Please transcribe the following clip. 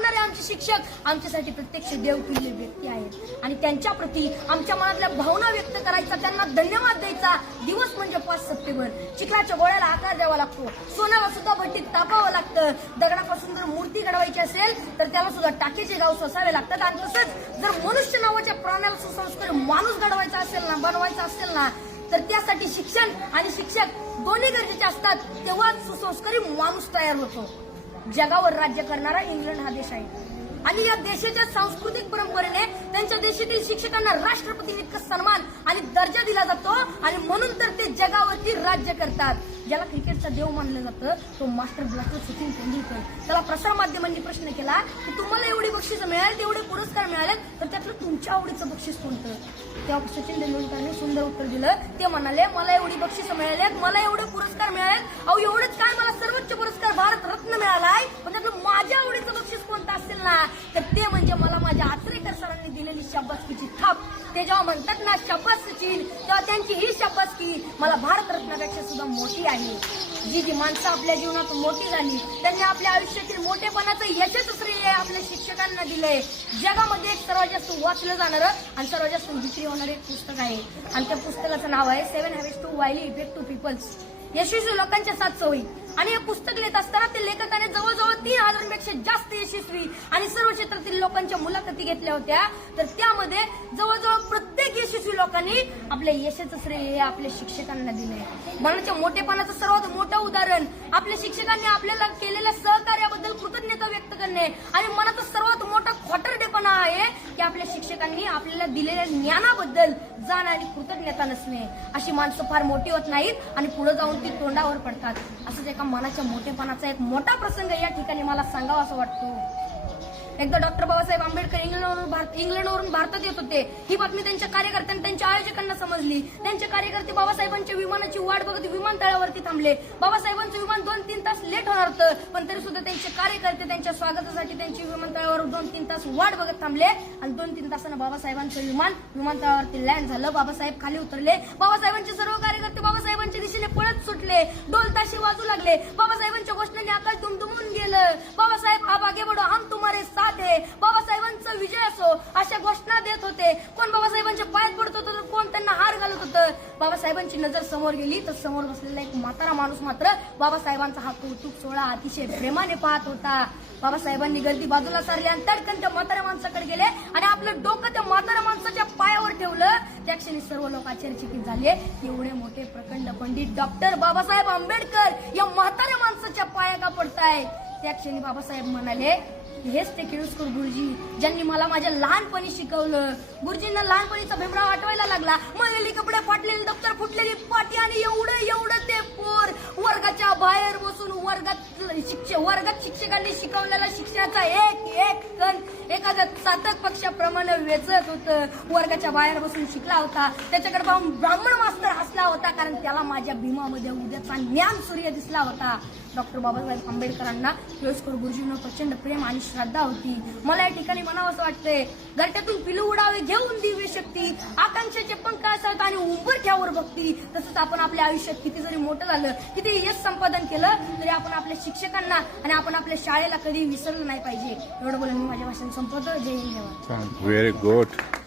करणारे आमचे शिक्षक आमच्यासाठी प्रत्यक्ष देवतुल्य व्यक्ती आहेत आणि त्यांच्या प्रती आमच्या मनातल्या भावना व्यक्त करायचा त्यांना धन्यवाद द्यायचा दिवस म्हणजे पाच सप्टेंबर चिखलाच्या गोळ्याला आकार द्यावा लागतो सोन्याला सुद्धा भट्टीत तापावं लागतं दगडापासून जर मूर्ती घडवायची असेल तर त्याला सुद्धा टाकेचे गाव सोसावे लागतात आणि तसंच जर मनुष्य नावाच्या प्राण्याला सुसंस्कार माणूस घडवायचा असेल ना बनवायचा असेल ना तर त्यासाठी शिक्षण आणि शिक्षक दोन्ही गरजेचे असतात तेव्हाच सुसंस्कारी माणूस तयार होतो जगावर राज्य करणारा इंग्लंड हा देश आहे आणि या देशाच्या सांस्कृतिक परंपरेने त्यांच्या देशातील शिक्षकांना राष्ट्रपती इतका सन्मान आणि दर्जा दिला जातो आणि म्हणून तर ते जगावरती राज्य करतात ज्याला क्रिकेटचा देव मानलं जातं तो मास्टर ब्लास्टर सचिन तेंडुलकर त्याला प्रसार माध्यमांनी प्रश्न केला की तुम्हाला एवढी बक्षीस मिळाले एवढे पुरस्कार मिळाले तर त्यातलं तुमच्या आवडीचं बक्षीस कोणतं तेव्हा सचिन तेंडुलकरने सुंदर उत्तर दिलं ते म्हणाले मला एवढी बक्षीस मिळाल्यात मला एवढे पुरस्कार मिळालेत अहो एवढंच काय मला सर्वोच्च पुरस्कार ते जेव्हा म्हणतात ना शपथ तेव्हा त्यांची ही शपथ की मला भारतरत्नापेक्षा सुद्धा मोठी आहे जी जी माणसं आपल्या जीवनात मोठी झाली त्यांनी आपल्या आयुष्यातील मोठेपणाचं यशच श्रेय आपल्या शिक्षकांना दिलंय जगामध्ये एक सर्वात जास्त वाचलं जाणारं आणि सर्वात जास्त विक्री होणारं एक पुस्तक आहे आणि त्या पुस्तकाचं नाव आहे seven हॅवेज to highly effect to peoples यशस्वी लोकांच्या साथ सोयी आणि हे पुस्तक लिहित असताना ते लेखकाने जवळजवळ तीन हजारांपेक्षा जास्त यशस्वी आणि सर्व क्षेत्रातील लोकांच्या मुलाखती घेतल्या होत्या तर त्यामध्ये जवळजवळ प्रत्येक यशस्वी लोकांनी आपल्या यशाचं श्रेय आपल्या शिक्षकांना दिले मनाच्या मोठेपणाचं सर्वात मोठं उदाहरण आपल्या शिक्षकांनी आपल्याला केलेल्या सहकार्याबद्दल कृतज्ञता व्यक्त करणे आणि मनाचं की आपल्या शिक्षकांनी आपल्याला दिलेल्या ज्ञानाबद्दल जाण आणि कृतज्ञता नसणे अशी माणसं फार मोठी होत नाहीत आणि पुढे जाऊन ती तोंडावर पडतात असंच एका मनाच्या मोठेपणाचा एक मोठा प्रसंग या ठिकाणी मला सांगावा असं वाटतो एकदा डॉक्टर बाबासाहेब आंबेडकर इंग्लंडवरून भारतात येत होते ही बातमी त्यांच्या कार्यकर्त्यांनी त्यांच्या आयोजकांना समजली त्यांचे कार्यकर्ते बाबासाहेबांच्या विमानाची वाट बघत विमानतळावरती थांबले बाबासाहेबांचं विमान दोन तीन तास लेट होणार होतं पण तरी सुद्धा त्यांचे कार्यकर्ते त्यांच्या स्वागतासाठी त्यांची विमानतळावर दोन तीन तास वाट बघत थांबले आणि दोन तीन तासानं बाबासाहेबांचं विमान विमानतळावरती लँड झालं बाबासाहेब खाली उतरले बाबासाहेबांचे सर्व कार्यकर्ते बाबासाहेबांच्या दिशेने पळत सुटले दोन वाजू लागले बाबासाहेबांच्या घोषणाने आकाश दुमदुमून गेलं अशा घोषणा देत होते कोण बाबासाहेबांच्या पायात पडत होतं तर कोण त्यांना हार घालत होतं बाबासाहेबांची नजर समोर गेली तर समोर बसलेला एक म्हातारा माणूस मात्र बाबासाहेबांचा हा कौतुक सोहळा अतिशय प्रेमाने पाहत होता बाबासाहेबांनी गर्दी बाजूला सारली आणि तडकन त्या म्हाताऱ्या माणसाकडे गेले आणि आपलं डोकं त्या म्हाताऱ्या माणसाच्या पायावर ठेवलं त्या क्षणी सर्व लोक आश्चर्यचकित झाले एवढे मोठे प्रखंड पंडित डॉक्टर बाबासाहेब आंबेडकर या म्हाताऱ्या माणसाच्या पाया का पडतायत त्या क्षणी बाबासाहेब म्हणाले हेच ते किळूसकर गुरुजी ज्यांनी मला माझ्या लहानपणी शिकवलं गुरुजींना लहानपणीचा भीमराव आठवायला लागला मळलेली कपडे फाटलेले दप्तर फुटलेली पाटी आणि एवढं एवढं ते पोर वर्गाच्या बाहेर बसून वर्गात शिक्षक वर्गात शिक्षकांनी शिकवलेला शिक्षणाचा एक एक कण एखाद्या सातक पक्षाप्रमाणे वेचत होतं वर्गाच्या बाहेर बसून शिकला होता त्याच्याकडे पाहून ब्राह्मण मास्तर हसला होता कारण त्याला माझ्या भीमामध्ये उद्याचा ज्ञान सूर्य दिसला होता डॉक्टर बाबासाहेब आंबेडकरांना केळुसकर गुरुजींना प्रचंड प्रेम आणि श्रद्धा होती मला या ठिकाणी म्हणावं असं वाटतंय घरट्यातून पिलू उडावे घेऊन दिव्य शक्ती आकांक्षाचे पंख असत आणि ठेवावर भक्ती तसंच आपण आपल्या आयुष्यात किती जरी मोठं झालं किती यश संपादन केलं तरी आपण आपल्या शिक्षकांना आणि आपण आपल्या शाळेला कधी विसरलं नाही पाहिजे एवढं बोलून मी माझ्या भाषण संपवतो जय हिंद व्हेरी गुड